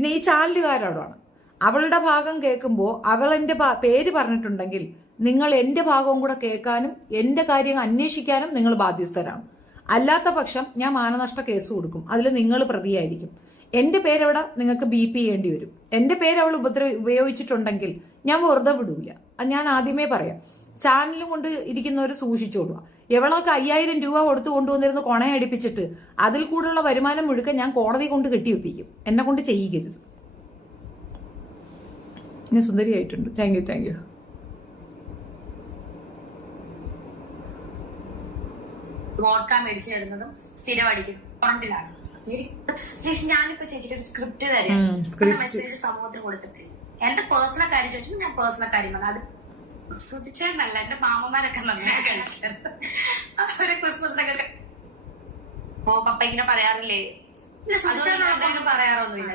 പിന്നെ ഈ ചാനലുകാരോടാണ്. അവളുടെ ഭാഗം കേൾക്കുമ്പോൾ അവൾ എന്റെ പേര് പറഞ്ഞിട്ടുണ്ടെങ്കിൽ നിങ്ങൾ എന്റെ ഭാഗവും കൂടെ കേൾക്കാനും എന്റെ കാര്യങ്ങൾ അന്വേഷിക്കാനും നിങ്ങൾ ബാധ്യസ്ഥരാണ്. അല്ലാത്ത പക്ഷം ഞാൻ മാനനഷ്ട കേസ് കൊടുക്കും. അതിൽ നിങ്ങൾ പ്രതിയായിരിക്കും. എന്റെ പേരവിടെ നിങ്ങൾക്ക് BP ചെയ്യേണ്ടി വരും. എന്റെ പേര് അവൾ ഉപയോഗിച്ചിട്ടുണ്ടെങ്കിൽ ഞാൻ വെറുതെ വിടൂല. ഞാൻ ആദ്യമേ പറയാം. ചാനലും കൊണ്ട് ഇരിക്കുന്നവർ സൂക്ഷിച്ചോളുക. എവളൊക്കെ 5000 രൂപ കൊടുത്തു കൊണ്ടുവന്നിരുന്ന് കൊണയടിപ്പിച്ചിട്ട് അതിൽ കൂടെയുള്ള വരുമാനം മുഴുക്ക ഞാൻ കോടതി കൊണ്ട് കെട്ടിവെപ്പിക്കും. എന്നെ കൊണ്ട് ചെയ്യിക്കരുത്. ഞാൻ സുന്ദരിയായിട്ടുണ്ട്. Thank you. വോഡ്ക മേടിച്ചു തരുന്നതും സ്ഥിരം അടിക്കും ഫ്രണ്ടിലാണ്. ചേച്ചി ഞാനിപ്പോ ചേച്ചിക്ക് ഒരു സ്ക്രിപ്റ്റ് തരാം. മെസ്സേജ് സമൂഹത്തിന് കൊടുത്തിട്ട് എന്റെ പേഴ്സണൽ കാര്യം ചോദിച്ചു. ഞാൻ പേഴ്സണൽ കാര്യം പറഞ്ഞു. അത് ശ്രദ്ധിച്ചാൽ എന്റെ മാമന്മാരൊക്കെ നന്നായിട്ട് കഴിക്കാറ്. അവര് ക്രിസ്മസിനൊക്കെ പപ്പ ഇങ്ങനെ പറയാറില്ലേ? ഇല്ല, ശ്രദ്ധിച്ചാൽ പറയാറൊന്നുമില്ല.